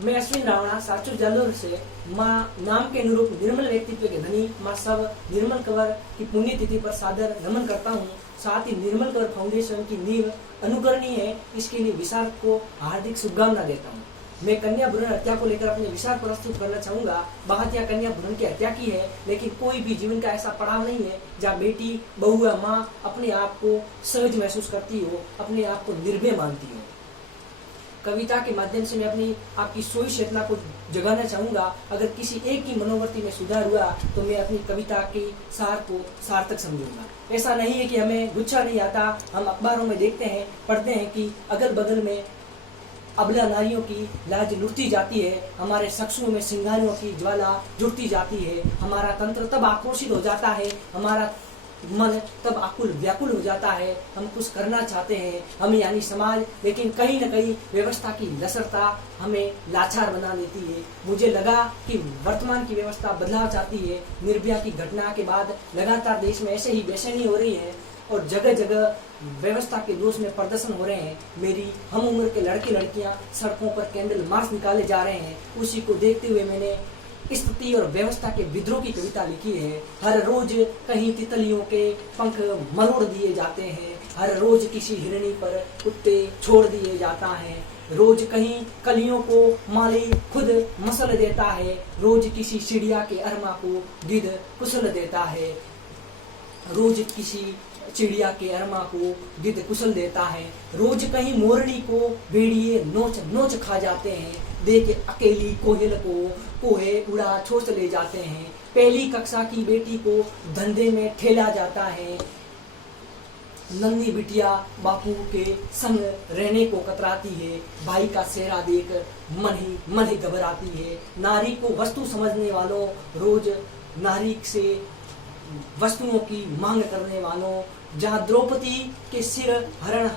मैं अश्विन रावणा साचू जालोर से माँ नाम के अनुरूप निर्मल व्यक्तित्व के धनी माँ सब निर्मल कंवर की पुण्यतिथि पर सादर नमन करता हूँ। साथ ही निर्मल कंवर फाउंडेशन की नींव अनुकरणीय है, इसके लिए विशाल को हार्दिक शुभकामना देता हूँ। मैं कन्या भ्रूण हत्या को लेकर अपने विचार प्रस्तुत करना चाहूंगा। बहुत कन्या भ्रूण की हत्या की है, लेकिन कोई भी जीवन का ऐसा पड़ाव नहीं है जहाँ बेटी बहू या माँ अपने आप को सहज महसूस करती हो, अपने आप को निर्भय मानती हो। कविता के माध्यम से मैं अपनी आपकी सोई चेतना को जगाना चाहूंगा। अगर किसी एक की मनोवृत्ति में सुधार हुआ तो मैं अपनी कविता के सार को सार्थक समझूंगा। ऐसा नहीं है कि हमें गुच्छा नहीं आता। हम अखबारों में देखते हैं, पढ़ते हैं कि अगल बगल में अबला नारियों की लाज लुटती जाती है, हमारे शख्सों में सिंगारियों की ज्वाला जुड़ती जाती है। हमारा तंत्र तब आक्रोशित हो जाता है, हमारा मन तब आकुल व्याकुल हो जाता है। हम कुछ करना चाहते हैं, हम यानी समाज, लेकिन कहीं न कहीं व्यवस्था की लसरता हमें लाचार बना देती है। मुझे लगा कि वर्तमान की व्यवस्था बदलाव चाहती है। निर्भया की घटना के बाद लगातार देश में ऐसे ही बेचैनी हो रही है और जगह जगह व्यवस्था के दोष में प्रदर्शन हो रहे हैं। मेरी हम उम्र के लड़के लड़कियां सड़कों पर कैंडल मार्च निकाले जा रहे हैं। उसी को देखते हुए मैंने स्थिति और व्यवस्था के विद्रोह की कविता लिखी है। हर रोज कहीं तितलियों के पंख मरोड़ दिए जाते हैं, हर रोज किसी हिरणी पर कुत्ते छोड़ दिए जाता है, रोज कहीं कलियों को माली खुद मसल देता है, रोज किसी चिड़िया के अरमा को गिद्ध कुचल देता है, रोज किसी चिड़िया के अरमा को गिद्ध कुचल देता है, रोज कहीं मोरनी को भेड़िए नोच नोच खा जाते हैं, देख अकेली कोयल को कोहे उड़ा छोड़ ले जाते हैं, पहली कक्षा की बेटी को धंधे में ठेला जाता है, नन्ही बिटिया बापू के संग रहने को कतराती है, भाई का सेहरा देख मन ही घबराती है। नारी को वस्तु समझने वालों, रोज नारी से वस्तुओं की मांग करने वालों, जहाँ द्रौपदी के सिर हरण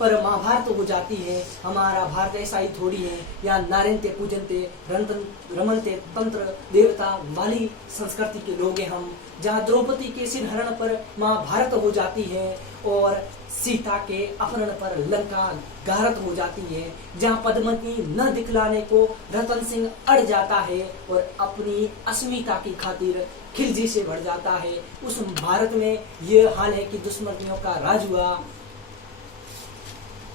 पर महाभारत हो जाती है, हमारा भारत ऐसा ही थोड़ी है। या नारेंते पूजनते रमनते तंत्र देवता वाली संस्कृति के लोग हैं हम, जहाँ द्रौपदी के सिर हरण पर महाभारत हो जाती है और सीता के अपहरण पर लंका गारत हो जाती है, जहाँ पद्मवती न दिखलाने को रतन सिंह अड़ जाता है और अपनी अस्मिता की खातिर खिलजी से भर जाता है। उस भारत में ये हाल है कि दुश्मनियों का राज हुआ।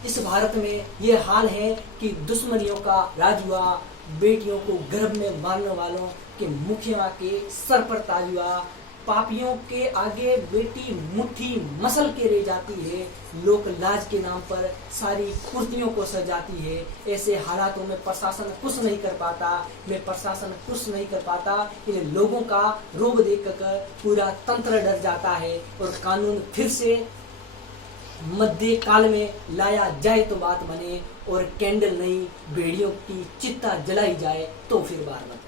इस भारत में ये हाल है कि दुश्मनियों का राज हुआ, बेटियों को गर्भ में मारने वालों के मुखिया के सर पर ताज हुआ, पापियों के आगे बेटी मुट्ठी मसल के रह जाती है, लोक लाज के नाम पर सारी कुर्तियों को सजाती है। ऐसे हालातों में प्रशासन कुछ नहीं कर पाता, इन लोगों का रोब देखकर पूरा तंत्र डर जाता है और कानून फिर से मध्य काल में लाया जाए तो बात बने और कैंडल नहीं भेड़ियों की चिता जलाई जाए तो फिर बात बने।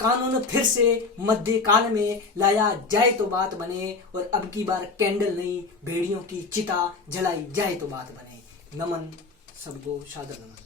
कानून फिर से मध्य काल में लाया जाए तो बात बने और अब की बार कैंडल नहीं भेड़ियों की चिता जलाई जाए तो बात बने। नमन, सबको सादर नमन।